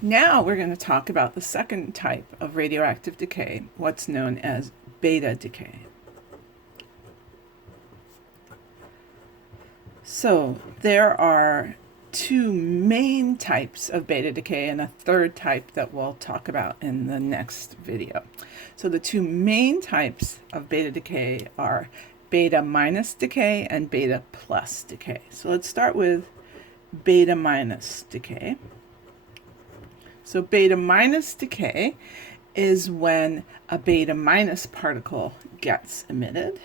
Now we're going to talk about the second type of radioactive decay, what's known as beta decay. So there are two main types of beta decay and a third type that we'll talk about in the next video. So the two main types of beta decay are beta minus decay and beta plus decay. So let's start with beta minus decay. So beta minus decay is when a beta minus particle gets emitted.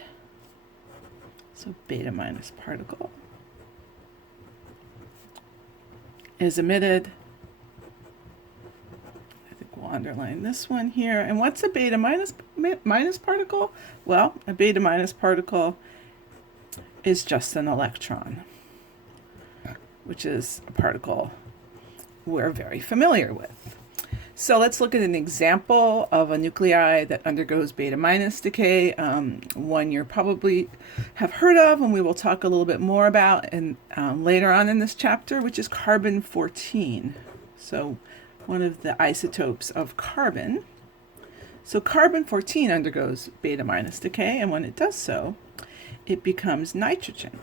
So beta minus particle is emitted. I think we'll underline this one here. And what's a beta minus particle? Well, a beta minus particle is just an electron, which is a particle we're very familiar with. So let's look at an example of a nuclei that undergoes beta minus decay, one you probably have heard of and we will talk a little bit more about later on in this chapter, which is carbon-14. So one of the isotopes of carbon. So carbon-14 undergoes beta minus decay, and when it does so, it becomes nitrogen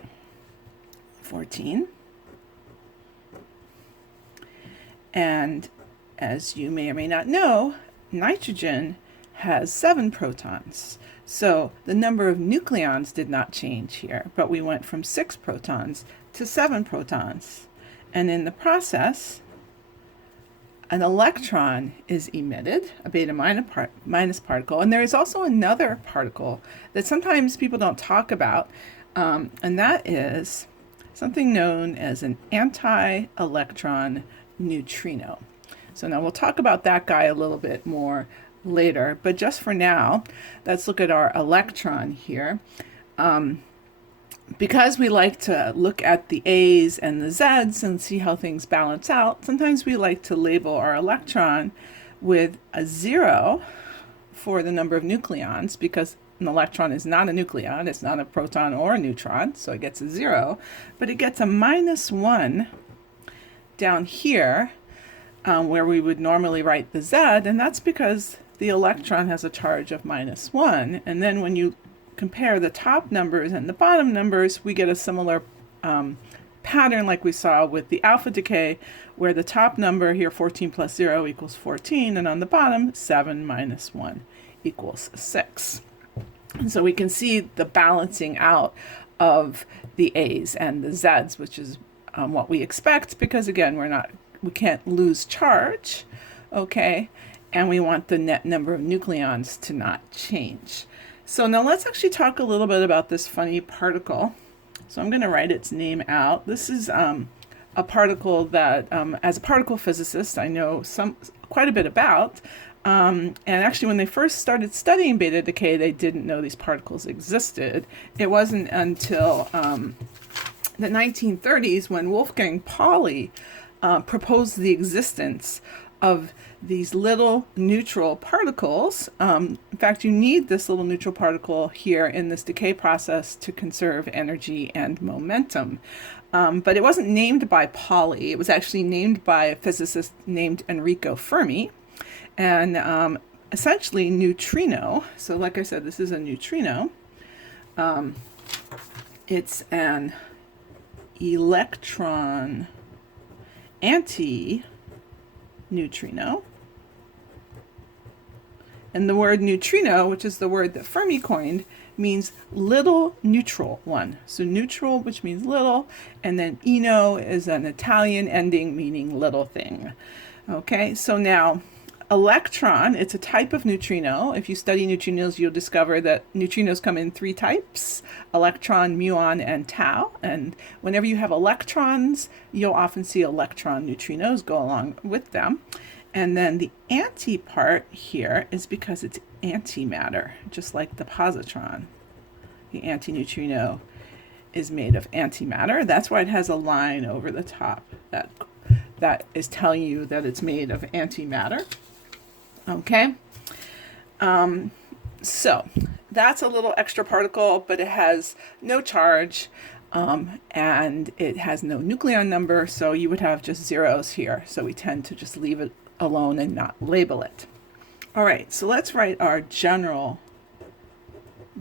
14. And as you may or may not know, nitrogen has 7 protons. So the number of nucleons did not change here, but we went from 6 protons to 7 protons. And in the process, an electron is emitted, a beta minus particle. And there is also another particle that sometimes people don't talk about, and that is something known as an anti-electron neutrino. So now we'll talk about that guy a little bit more later, but just for now, let's look at our electron here. Because we like to look at the A's and the Z's and see how things balance out, sometimes we like to label our electron with a 0 for the number of nucleons, because an electron is not a nucleon, it's not a proton or a neutron, so it gets a 0, but it gets a -1 down here where we would normally write the Z, and that's because the electron has a charge of -1. And then when you compare the top numbers and the bottom numbers, we get a similar pattern like we saw with the alpha decay, where the top number here, 14 plus 0 equals 14, and on the bottom, 7 minus 1 equals 6. And so we can see the balancing out of the A's and the Z's, which is what we expect, because again, we can't lose charge, okay? And we want the net number of nucleons to not change. So now let's actually talk a little bit about this funny particle. So I'm going to write its name out. This is a particle that, as a particle physicist, I know quite a bit about. And actually, when they first started studying beta decay, they didn't know these particles existed. It wasn't until the 1930s when Wolfgang Pauli proposed the existence of these little neutral particles. In fact, you need this little neutral particle here in this decay process to conserve energy and momentum. But it wasn't named by Pauli. It was actually named by a physicist named Enrico Fermi. And essentially neutrino, so like I said, this is a neutrino. It's an electron anti-neutrino. And the word neutrino, which is the word that Fermi coined, means little neutral one. So neutral, which means little, and then ino is an Italian ending meaning little thing. Okay, so now electron, it's a type of neutrino. If you study neutrinos, you'll discover that neutrinos come in 3 types: electron, muon, and tau. And whenever you have electrons, you'll often see electron neutrinos go along with them. And then the anti part here is because it's antimatter, just like the positron. The antineutrino is made of antimatter. That's why it has a line over the top that is telling you that it's made of antimatter. Okay, so that's a little extra particle, but it has no charge. and it has no nucleon number, so you would have just zeros here. So we tend to just leave it alone and not label it. All right, so let's write our general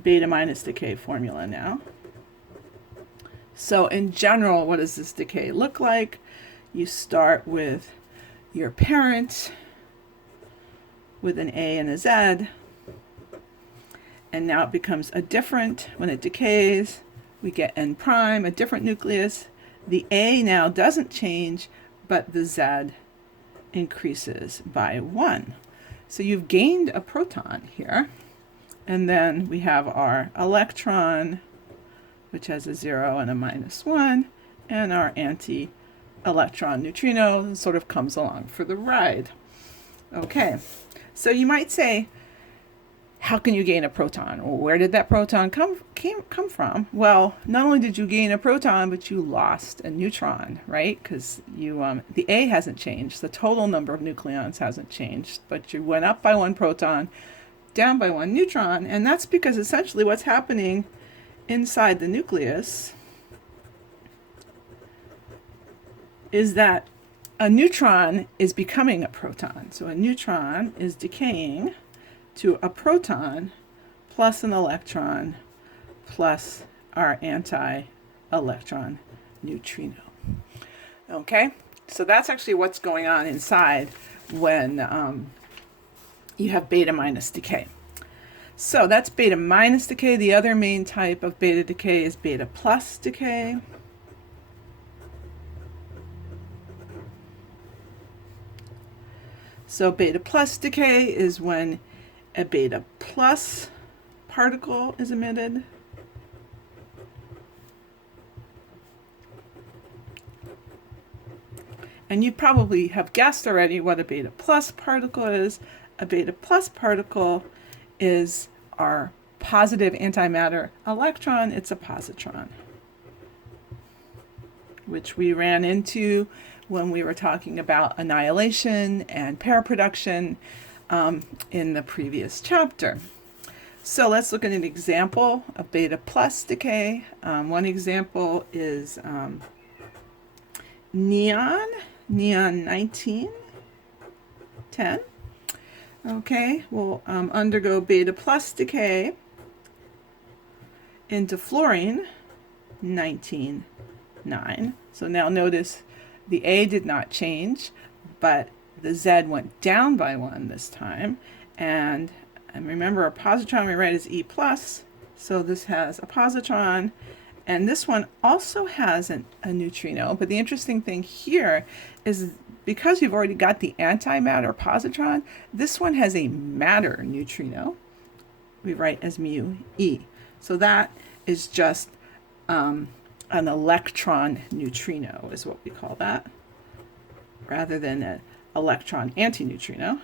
beta minus decay formula now. So in general, what does this decay look like? You start with your parent with an A and a Z, and now it becomes a different. When it decays, we get N prime, a different nucleus. The A now doesn't change, but the Z increases by 1. So you've gained a proton here. And then we have our electron, which has a 0 and a -1, and our anti-electron neutrino sort of comes along for the ride. Okay, so you might say, how can you gain a proton? Well, where did that proton come from? Well, not only did you gain a proton, but you lost a neutron, right? Because the A hasn't changed. The total number of nucleons hasn't changed, but you went up by 1 proton, down by 1 neutron, and that's because essentially what's happening inside the nucleus is that a neutron is becoming a proton. So a neutron is decaying to a proton plus an electron plus our anti-electron neutrino. Okay, so that's actually what's going on inside when you have beta minus decay. So that's beta minus decay. The other main type of beta decay is beta plus decay. So beta plus decay is when a beta plus particle is emitted. And you probably have guessed already what a beta plus particle is. A beta plus particle is our positive antimatter electron. It's a positron, which we ran into when we were talking about annihilation and pair production in the previous chapter. So let's look at an example of beta plus decay. One example is neon 1910. Okay, we'll undergo beta plus decay into fluorine 19,9. So now notice the A did not change, but the Z went down by 1 this time. And remember, a positron we write as E plus, so this has a positron. And this one also has a neutrino, but the interesting thing here is because you've already got the antimatter positron, this one has a matter neutrino. We write as mu E. So that is just an electron neutrino is what we call that, rather than an electron antineutrino.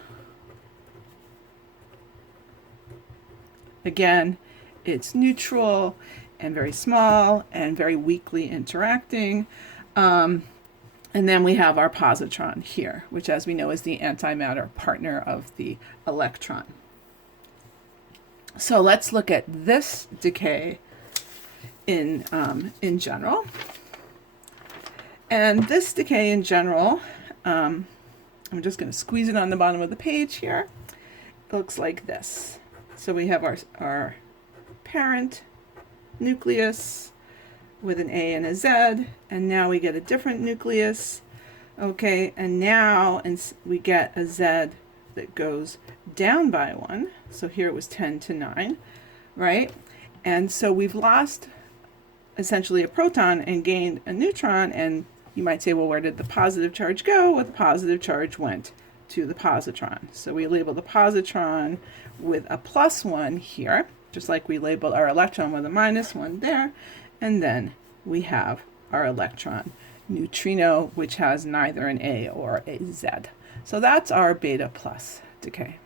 Again, it's neutral and very small and very weakly interacting. And then we have our positron here, which as we know is the antimatter partner of the electron. So let's look at this decay in general. And this decay in general, I'm just going to squeeze it on the bottom of the page here. It looks like this. So we have our parent nucleus with an A and a Z, and now we get a different nucleus. Okay, and now we get a Z that goes down by 1. So here it was 10⁹, right? And so we've lost essentially a proton and gained a neutron, and you might say, well, where did the positive charge go? Well, the positive charge went to the positron. So we label the positron with a +1 here, just like we labeled our electron with a -1 there. And then we have our electron neutrino, which has neither an A or a Z. So that's our beta plus decay.